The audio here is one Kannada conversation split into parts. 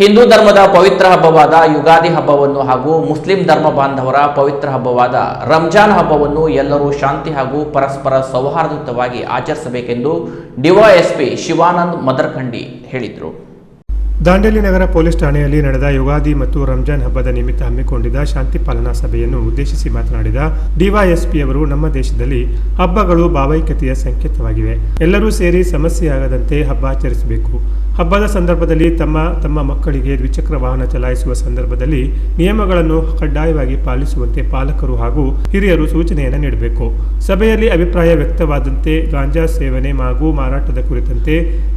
ಹಿಂದೂ ಧರ್ಮದ ಪವಿತ್ರ ಹಬ್ಬವಾದ ಯುಗಾದಿ ಹಬ್ಬವನ್ನು ಹಾಗೂ ಮುಸ್ಲಿಂ ಧರ್ಮ ಬಾಂಧವರ ಪವಿತ್ರ ಹಬ್ಬವಾದ ರಂಜಾನ್ ಹಬ್ಬವನ್ನು ಎಲ್ಲರೂ ಶಾಂತಿ ಹಾಗೂ ಪರಸ್ಪರ ಸೌಹಾರ್ದಯುತವಾಗಿ ಆಚರಿಸಬೇಕೆಂದು ಡಿವೈಎಸ್ಪಿ ಶಿವಾನಂದ್ ಮದರ್ಖಂಡಿ ಹೇಳಿದರು. ದಾಂಡೇಲಿ ನಗರ ಪೊಲೀಸ್ ಠಾಣೆಯಲ್ಲಿ ನಡೆದ ಯುಗಾದಿ ಮತ್ತು ರಂಜಾನ್ ಹಬ್ಬದ ನಿಮಿತ್ತ ಹಮ್ಮಿಕೊಂಡಿದ್ದ ಶಾಂತಿ ಪಾಲನಾ ಸಭೆಯನ್ನು ಉದ್ದೇಶಿಸಿ ಮಾತನಾಡಿದ ಡಿವೈಎಸ್ಪಿ ಅವರು, ನಮ್ಮ ದೇಶದಲ್ಲಿ ಹಬ್ಬಗಳು ಭಾವೈಕ್ಯತೆಯ ಸಂಕೇತವಾಗಿವೆ. ಎಲ್ಲರೂ ಸೇರಿ ಸಮಸ್ಯೆಯಾಗದಂತೆ ಹಬ್ಬ ಆಚರಿಸಬೇಕು. ಹಬ್ಬದ ಸಂದರ್ಭದಲ್ಲಿ ತಮ್ಮ ಮಕ್ಕಳಿಗೆ ದ್ವಿಚಕ್ರ ವಾಹನ ಚಲಾಯಿಸುವ ಸಂದರ್ಭದಲ್ಲಿ ನಿಯಮಗಳನ್ನು ಕಡ್ಡಾಯವಾಗಿ ಪಾಲಿಸುವಂತೆ ಪಾಲಕರು ಹಾಗೂ ಹಿರಿಯರು ಸೂಚನೆಯನ್ನು ನೀಡಬೇಕು. ಸಭೆಯಲ್ಲಿ ಅಭಿಪ್ರಾಯ ವ್ಯಕ್ತವಾದಂತೆ ಗಾಂಜಾ ಸೇವನೆ ಹಾಗೂ ಮಾರಾಟದ ಕುರಿತಂತೆ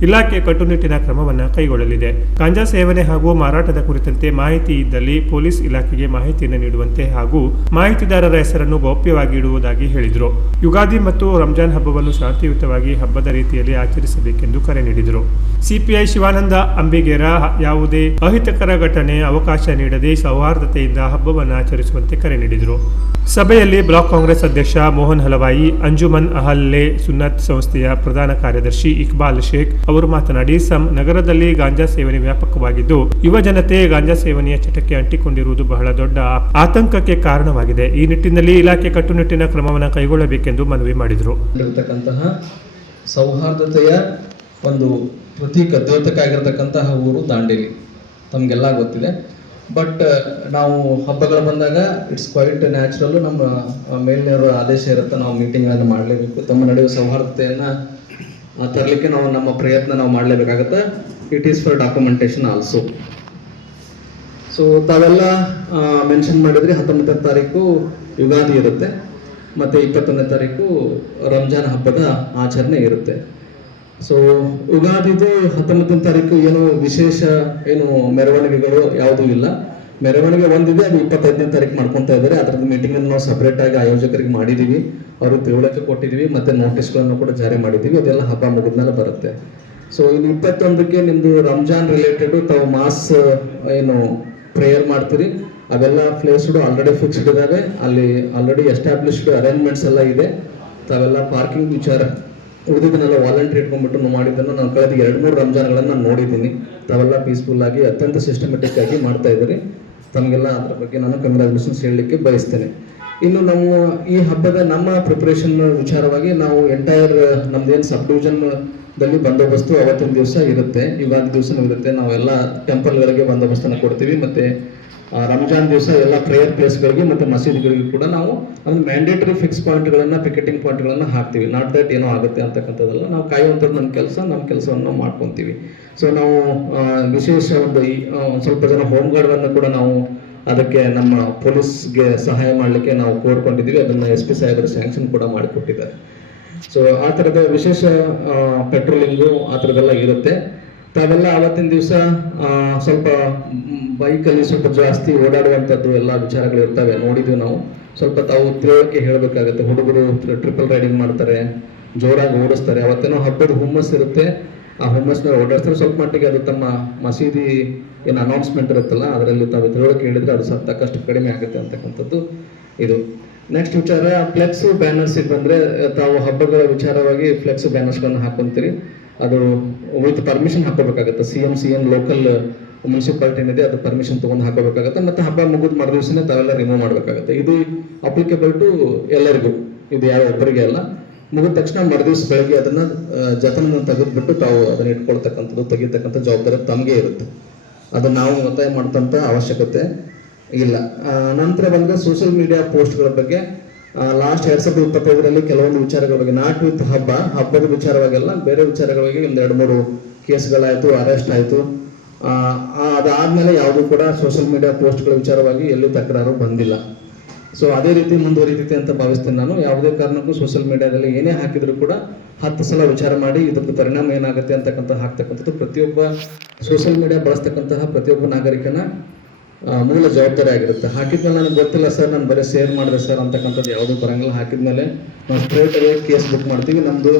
ಇಲಾಖೆ ಕಟ್ಟುನಿಟ್ಟಿನ ಕ್ರಮವನ್ನು ಕೈಗೊಳ್ಳಲಿದೆ. ಗಾಂಜಾ ಸೇವನೆ ಹಾಗೂ ಮಾರಾಟದ ಕುರಿತಂತೆ ಮಾಹಿತಿ ಇದ್ದಲ್ಲಿ ಪೊಲೀಸ್ ಇಲಾಖೆಗೆ ಮಾಹಿತಿಯನ್ನು ನೀಡುವಂತೆ ಹಾಗೂ ಮಾಹಿತಿದಾರರ ಹೆಸರನ್ನು ಗೌಪ್ಯವಾಗಿ ಇಡುವುದಾಗಿ ಹೇಳಿದರು. ಯುಗಾದಿ ಮತ್ತು ರಂಜಾನ್ ಹಬ್ಬವನ್ನು ಶಾಂತಿಯುತವಾಗಿ ಹಬ್ಬದ ರೀತಿಯಲ್ಲಿ ಆಚರಿಸಬೇಕೆಂದು ಕರೆ ನೀಡಿದರು. ಸಿಪಿಐ ಶಿವಾನಂದ ಅಂಬಿಗೇರ ಯಾವುದೇ ಅಹಿತಕರ ಘಟನೆ ಅವಕಾಶ ನೀಡದೆ ಸೌಹಾರ್ದತೆಯಿಂದ ಹಬ್ಬವನ್ನು ಆಚರಿಸುವಂತೆ ಕರೆ ನೀಡಿದರು. ಸಭೆಯಲ್ಲಿ ಬ್ಲಾಕ್ ಕಾಂಗ್ರೆಸ್ ಅಧ್ಯಕ್ಷ ಮೋಹನ್ ಹಲವಾಯಿ, ಅಂಜುಮನ್ ಅಹಲ್ಲೆ ಸುನ್ನತ್ ಸಂಸ್ಥೆಯ ಪ್ರಧಾನ ಕಾರ್ಯದರ್ಶಿ ಇಕ್ಬಾಲ್ ಶೇಖ್ ಅವರು ಮಾತನಾಡಿ, ನಗರದಲ್ಲಿ ಗಾಂಜಾ ಸೇವನೆ ವ್ಯಾಪಕವಾಗಿದ್ದು ಯುವ ಜನತೆ ಗಾಂಜಾ ಸೇವನೆಯ ಚಟಕ್ಕೆ ಅಂಟಿಕೊಂಡಿರುವುದು ಬಹಳ ದೊಡ್ಡ ಆತಂಕಕ್ಕೆ ಕಾರಣವಾಗಿದೆ. ಈ ನಿಟ್ಟಿನಲ್ಲಿ ಇಲಾಖೆ ಕಟ್ಟುನಿಟ್ಟಿನ ಕ್ರಮವನ್ನು ಕೈಗೊಳ್ಳಬೇಕೆಂದು ಮನವಿ ಮಾಡಿದರು. ಸೌಹಾರ್ದತೆಯ ಒಂದು ಪ್ರತೀಕ ದ್ಯೋತಕ ಆಗಿರತಕ್ಕಂತಹ ಊರು ದಾಂಡೇಲಿ ತಮಗೆಲ್ಲ ಗೊತ್ತಿದೆ. ಬಟ್ ನಾವು ಹಬ್ಬಗಳು ಬಂದಾಗ ಇಟ್ಸ್ ಕ್ವೈಟ್ ನ್ಯಾಚುರಲ್, ನಮ್ಮ ಮೇಲಿನ ಆದೇಶ ಇರುತ್ತೆ, ನಾವು ಮೀಟಿಂಗ್ಗಳನ್ನು ಮಾಡಲೇಬೇಕು. ತಮ್ಮ ನಡುವೆ ಸೌಹಾರ್ದತೆಯನ್ನು ತರಲಿಕ್ಕೆ ನಾವು ನಮ್ಮ ಪ್ರಯತ್ನ ನಾವು ಮಾಡಲೇಬೇಕಾಗುತ್ತೆ. It is for documentation also. So ತಾವೆಲ್ಲ ಮೆನ್ಷನ್ ಮಾಡಿದ್ರಿ, 19ನೇ ತಾರೀಕು ಯುಗಾದಿ ಇರುತ್ತೆ ಮತ್ತು 21ನೇ ತಾರೀಕು ರಂಜಾನ್ ಹಬ್ಬದ ಆಚರಣೆ ಇರುತ್ತೆ. ಸೊ ಯುಗಾದಿದು 19ನೇ ತಾರೀಕು ಏನು ವಿಶೇಷ ಏನು ಮೆರವಣಿಗೆಗಳು ಯಾವುದೂ ಇಲ್ಲ. ಮೆರವಣಿಗೆ ಒಂದಿದೆ, ಅದು 25ನೇ ತಾರೀಕು ಮಾಡ್ಕೊತಾ ಇದ್ದಾರೆ. ಅದರದ್ದು ಮೀಟಿಂಗನ್ನು ನಾವು ಸಪ್ರೇಟ್ ಆಗಿ ಆಯೋಜಕರಿಗೆ ಮಾಡಿದ್ದೀವಿ, ಅವ್ರಿಗೆ ತಿಳುವಳಿಕೆ ಕೊಟ್ಟಿದ್ದೀವಿ ಮತ್ತು ನೋಟಿಸ್ಗಳನ್ನು ಕೂಡ ಜಾರಿ ಮಾಡಿದ್ದೀವಿ. ಅದೆಲ್ಲ ಹಬ್ಬ ಮುಗಿದ್ಮೇಲೆ ಬರುತ್ತೆ. ಸೊ ಇನ್ನು 21ಕ್ಕೆ ನಿಮ್ಮದು ರಂಜಾನ್ ರಿಲೇಟೆಡ್ ತಾವು ಮಾಸ್ ಏನು ಪ್ರೇಯರ್ ಮಾಡ್ತೀರಿ, ಅವೆಲ್ಲ ಪ್ಲೇಸ್ಗಳು ಆಲ್ರೆಡಿ ಫಿಕ್ಸ್ಡ್ ಇದ್ದಾವೆ. ಅಲ್ಲಿ ಆಲ್ರೆಡಿ ಎಸ್ಟಾಬ್ಲಿಷ್ಡ್ ಅರೇಂಜ್ಮೆಂಟ್ಸ್ ಎಲ್ಲ ಇದೆ. ತಾವೆಲ್ಲ ಪಾರ್ಕಿಂಗ್ ವಿಚಾರ ಉಳಿದಿದ್ದನ್ನೆಲ್ಲ ವಾಲಂಟ್ರಿ ಇಟ್ಕೊಂಡ್ಬಿಟ್ಟು ಮಾಡಿದ್ದನ್ನು ನಾನು ಕಳೆದ 2-3 ರಂಜಾನ್ಗಳನ್ನು ನಾನು ನೋಡಿದ್ದೀನಿ. ತಾವೆಲ್ಲ ಪೀಸ್ಫುಲ್ ಆಗಿ ಅತ್ಯಂತ ಸಿಸ್ಟಮೆಟಿಕ್ ಆಗಿ ಮಾಡ್ತಾ ಇದ್ದೀರಿ. ತಮಗೆಲ್ಲ ಅದ್ರ ಬಗ್ಗೆ ನಾನು ಕಂಗ್ರಾಚುಲೇಷನ್ಸ್ ಹೇಳಲಿಕ್ಕೆ ಬಯಸ್ತೇನೆ. ಇನ್ನು ನಾವು ಈ ಹಬ್ಬದ ನಮ್ಮ ಪ್ರಿಪರೇಷನ್ ವಿಚಾರವಾಗಿ ನಾವು ಎಂಟೈರ್ ನಮ್ದೇನು ಸಬ್ ಡಿವಿಷನ್ದಲ್ಲಿ ಬಂದೋಬಸ್ತು ಅವತ್ತಿನ ದಿವಸ ಇರುತ್ತೆ, ಯುಗಾದಿ ದಿವಸನೂ ಇರುತ್ತೆ. ನಾವೆಲ್ಲ ಟೆಂಪಲ್ಗಳಿಗೆ ಬಂದೋಬಸ್ತನ್ನು ಕೊಡ್ತೀವಿ ಮತ್ತು ರಂಜಾನ್ ದಿವಸ ಎಲ್ಲ ಪ್ರೇಯರ್ ಪ್ಲೇಸ್ಗಳಿಗೆ ಮತ್ತು ಮಸೀದಿಗಳಿಗೆ ಕೂಡ ನಾವು ಒಂದು ಮ್ಯಾಂಡೇಟರಿ ಫಿಕ್ಸ್ ಪಾಯಿಂಟ್ಗಳನ್ನು, ಪಿಕೆಟಿಂಗ್ ಪಾಯಿಂಟ್ಗಳನ್ನು ಹಾಕ್ತೀವಿ. ನಾಟ್ ದಟ್ ಏನೋ ಆಗುತ್ತೆ ಅಂತಕ್ಕಂಥದ್ದಲ್ಲ, ನಾವು ಕಾಯುವಂಥದ್ದು ನಮ್ಮ ಕೆಲಸವನ್ನು ನಾವು ಮಾಡ್ಕೊತೀವಿ. ಸೊ ನಾವು ವಿಶೇಷ ಒಂದು ಸ್ವಲ್ಪ ಜನ ಹೋಮ್ ಗಾರ್ಡ್ಗಳನ್ನು ಕೂಡ ನಾವು ಅದಕ್ಕೆ ನಮ್ಮ ಪೊಲೀಸ್ಗೆ ಸಹಾಯ ಮಾಡಲಿಕ್ಕೆ ನಾವು ಕೋರ್ಕೊಂಡಿದ್ದೀವಿ. ಅದನ್ನು SP ಸಾಹೇಬರು ಸ್ಯಾಂಕ್ಷನ್ ಕೂಡ ಮಾಡಿಕೊಟ್ಟಿದ್ದಾರೆ. ಸೊ ಆ ಥರದ ವಿಶೇಷ ಪೆಟ್ರೋಲಿಂಗು ಆ ಥರದ್ದೆಲ್ಲ ಇರುತ್ತೆ. ತಾವೆಲ್ಲ ಆವತ್ತಿನ ದಿವಸ ಸ್ವಲ್ಪ ಬೈಕಲ್ಲಿ ಸ್ವಲ್ಪ ಜಾಸ್ತಿ ಓಡಾಡುವಂಥದ್ದು ಎಲ್ಲ ವಿಚಾರಗಳು ಇರ್ತವೆ, ನೋಡಿದ್ವಿ ನಾವು. ಸ್ವಲ್ಪ ತಾವು ತಿಳುವಳಿಕೆ ಹೇಳಬೇಕಾಗುತ್ತೆ. ಹುಡುಗರು ಟ್ರಿಪಲ್ ರೈಡಿಂಗ್ ಮಾಡ್ತಾರೆ, ಜೋರಾಗಿ ಓಡಿಸ್ತಾರೆ. ಅವತ್ತೇನೋ ಹಬ್ಬದ ಹುಮ್ಮಸ್ ಇರುತ್ತೆ, ಆ ಹುಮ್ಮಸ್ನ ಓಡಾಡ್ತಾರೆ. ಸ್ವಲ್ಪ ಮಟ್ಟಿಗೆ ಅದು ತಮ್ಮ ಮಸೀದಿ ಏನು ಅನೌನ್ಸ್ಮೆಂಟ್ ಇರುತ್ತಲ್ಲ, ಅದರಲ್ಲಿ ತಾವು ತಿಳುವಳಿಕೆ ಹೇಳಿದ್ರೆ ಅದು ಸಾಕಷ್ಟು ಕಡಿಮೆ ಆಗುತ್ತೆ ಅಂತಕ್ಕಂಥದ್ದು ಇದು. ನೆಕ್ಸ್ಟ್ ವಿಚಾರ ಫ್ಲೆಕ್ಸ್ ಬ್ಯಾನರ್ಸಿಗೆ ಬಂದರೆ, ತಾವು ಹಬ್ಬಗಳ ವಿಚಾರವಾಗಿ ಫ್ಲೆಕ್ಸ್ ಬ್ಯಾನರ್ಸ್ಗಳನ್ನು ಹಾಕೊಂತೀರಿ. ಅದು ವಿತ್ ಪರ್ಮಿಷನ್ ಹಾಕೋಬೇಕಾಗುತ್ತೆ. CM ಲೋಕಲ್ ಮುನ್ಸಿಪಾಲಿಟಿ ಏನಿದೆ ಅದು ಪರ್ಮಿಷನ್ ತೊಗೊಂಡು ಹಾಕೋಬೇಕಾಗುತ್ತೆ. ಮತ್ತು ಹಬ್ಬ ಮುಗಿದ ಮರುದಿವಸನೇ ತಾವೆಲ್ಲ ರಿಮೂವ್ ಮಾಡಬೇಕಾಗುತ್ತೆ. ಇದು ಅಪ್ಲಿಕೇಬಲ್ ಟು ಎಲ್ಲರಿಗೂ, ಇದು ಯಾವ ಒಬ್ಬರಿಗೆ ಅಲ್ಲ. ಮುಗಿದ ತಕ್ಷಣ ಮರುದಿವಸ ಬೆಳಗ್ಗೆ ಅದನ್ನು ಜತನ ತೆಗೆದುಬಿಟ್ಟು ತಾವು ಅದನ್ನು ಇಟ್ಕೊಳ್ತಕ್ಕಂಥದ್ದು, ತೆಗಿತಕ್ಕಂಥ ಜವಾಬ್ದಾರಿ ತಮಗೆ ಇರುತ್ತೆ. ಅದು ನಾವು ಒತ್ತಾಯ ಮಾಡ್ತಂಥ ಅವಶ್ಯಕತೆ ಇಲ್ಲ. ನಂತರ ಬಂದರೆ ಸೋಷಿಯಲ್ ಮೀಡಿಯಾ ಪೋಸ್ಟ್ಗಳ ಬಗ್ಗೆ ಲಾಸ್ಟ್ 2025ರಲ್ಲಿ ಕೆಲವೊಂದು ವಿಚಾರಗಳ ಬಗ್ಗೆ, ನಾಟ್ ವಿತ್ ಹಬ್ಬದ ವಿಚಾರವಾಗೆಲ್ಲ ಬೇರೆ ವಿಚಾರಗಳಿಗೆ ಒಂದು 2-3 ಕೇಸ್ಗಳಾಯಿತು, ಅರೆಸ್ಟ್ ಆಯಿತು. ಅದಾದಮೇಲೆ ಯಾವುದೂ ಕೂಡ ಸೋಷಿಯಲ್ ಮೀಡಿಯಾ ಪೋಸ್ಟ್ಗಳ ವಿಚಾರವಾಗಿ ಎಲ್ಲಿ ತಕರಾರು ಬಂದಿಲ್ಲ. ಸೊ ಅದೇ ರೀತಿ ಮುಂದುವರಿತೈತೆ ಅಂತ ಭಾವಿಸ್ತೇನೆ ನಾನು. ಯಾವುದೇ ಕಾರಣಕ್ಕೂ ಸೋಷಿಯಲ್ ಮೀಡಿಯಾದಲ್ಲಿ ಏನೇ ಹಾಕಿದ್ರು ಕೂಡ 10 ಸಲ ವಿಚಾರ ಮಾಡಿ ಇದ್ರದ್ದು ಪರಿಣಾಮ ಏನಾಗುತ್ತೆ ಅಂತಕ್ಕಂಥ ಹಾಕ್ತಕ್ಕಂಥದ್ದು ಪ್ರತಿಯೊಬ್ಬ ಸೋಷಿಯಲ್ ಮೀಡಿಯಾ ಬಳಸ್ತಕ್ಕಂತಹ ಪ್ರತಿಯೊಬ್ಬ ನಾಗರಿಕನ ಮೂಲ ಜವಾಬ್ದಾರಿ ಆಗಿರುತ್ತೆ. ಹಾಕಿದ್ಮೇಲೆ ನನಗೆ ಗೊತ್ತಿಲ್ಲ ಸರ್, ನಾನು ಬರೀ ಶೇರ್ ಮಾಡಿದೆ ಸರ್ ಅಂತಕ್ಕಂಥದ್ದು ಯಾವುದೂ ಬರಂಗಿಲ್ಲ. ಹಾಕಿದ್ಮೇಲೆ ನಾವು ಸ್ಟ್ರೇಟ್ ಅವೇ ಕೇಸ್ ಬುಕ್ ಮಾಡ್ತೀವಿ. ನಮ್ಮದು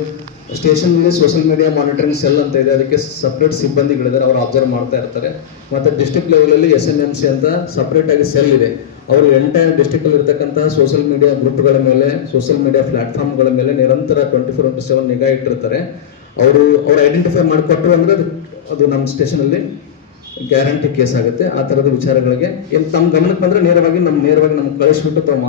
ಸ್ಟೇಷನಲ್ಲಿ ಸೋಷಿಯಲ್ ಮೀಡಿಯಾ ಮಾನಿಟರಿಂಗ್ ಸೆಲ್ ಅಂತ ಇದೆ, ಅದಕ್ಕೆ ಸಪ್ರೇಟ್ ಸಿಬ್ಬಂದಿಗಳಿದ್ದಾರೆ, ಅವರು ಅಬ್ಸರ್ವ್ ಮಾಡ್ತಾ ಇರ್ತಾರೆ. ಮತ್ತು ಡಿಸ್ಟ್ರಿಕ್ಟ್ ಲೆವೆಲಲ್ಲಿ SNMC ಅಂತ ಸಪ್ರೇಟಾಗಿ ಸೆಲ್ ಇದೆ. ಅವರು ಎಂಟೈರ್ ಡಿಸ್ಟ್ರಿಕ್ಟಲ್ಲಿ ಇರ್ತಕ್ಕಂತಹ ಸೋಷಿಯಲ್ ಮೀಡಿಯಾ ಗ್ರೂಪ್ಗಳ ಮೇಲೆ, ಸೋಷಿಯಲ್ ಮೀಡಿಯಾ ಪ್ಲಾಟ್ಫಾರ್ಮ್ಗಳ ಮೇಲೆ ನಿರಂತರ 24/7 ನಿಗಾ ಇಟ್ಟಿರ್ತಾರೆ. ಅವರು ಐಡೆಂಟಿಫೈ ಮಾಡಿಕೊಟ್ರು ಅಂದರೆ ಅದು ನಮ್ಮ ಸ್ಟೇಷನಲ್ಲಿ ಗ್ಯಾರಂಟಿ ಕೇಸ್ ಆಗುತ್ತೆ. ಆ ತರದ ವಿಚಾರಗಳಿಗೆ ತಮ್ಮ ಗಮನಕ್ಕೆ ಬಂದ್ರೆ ನೇರವಾಗಿ ನಮ್ಗೆ ಕಳಿಸ್ಬಿಟ್ಟು ತಾವು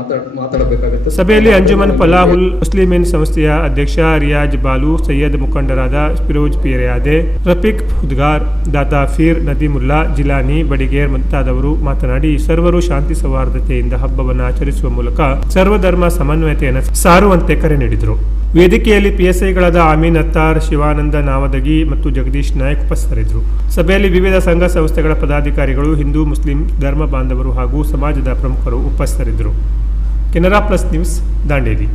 ಮಾತಾಡಬೇಕಾಗುತ್ತೆ. ಸಭೆಯಲ್ಲಿ ಅಂಜುಮನ್ ಫಲಾಹುಲ್ ಮುಸ್ಲಿಮೀನ್ ಸಂಸ್ಥೆಯ ಅಧ್ಯಕ್ಷ ರಿಯಾಜ್ ಬಾಲು, ಸೈಯದ್ ಮುಖಂಡರಾದ ಫಿರೋಜ್ ಪಿರಿಯಾದೆ, ರಫೀಕ್ ಹುದ್ಗಾರ್, ದಾತಾ ಫೀರ್ ನದೀಮುಲ್ಲಾ, ಜಿಲಾನಿ, ಬಡಿಗೇರ್ ಮುಂತಾದವರು ಮಾತನಾಡಿ ಸರ್ವರು ಶಾಂತಿ ಸೌಹಾರ್ದತೆಯಿಂದ ಹಬ್ಬವನ್ನು ಆಚರಿಸುವ ಮೂಲಕ ಸರ್ವಧರ್ಮ ಸಮನ್ವಯತೆಯನ್ನು ಸಾರುವಂತೆ ಕರೆ ನೀಡಿದರು. ವೇದಿಕೆಯಲ್ಲಿ ಪಿಎಸ್ಐಗಳಾದ ಅಮೀನ್ ಅತ್ತಾರ್, ಶಿವಾನಂದ ನಾವದಗಿ ಮತ್ತು ಜಗದೀಶ್ ನಾಯಕ್ ಉಪಸ್ಥಿತರಿದ್ದರು. ಸಭೆಯಲ್ಲಿ ವಿವಿಧ ಸಂಘ ಸಂಸ್ಥೆಗಳ ಪದಾಧಿಕಾರಿಗಳು, ಹಿಂದೂ ಮುಸ್ಲಿಂ ಧರ್ಮ ಬಾಂಧವರು ಹಾಗೂ ಸಮಾಜದ ಪ್ರಮುಖರು ಉಪಸ್ಥಿತರಿದ್ದರು. Canara plus news, Dandeli.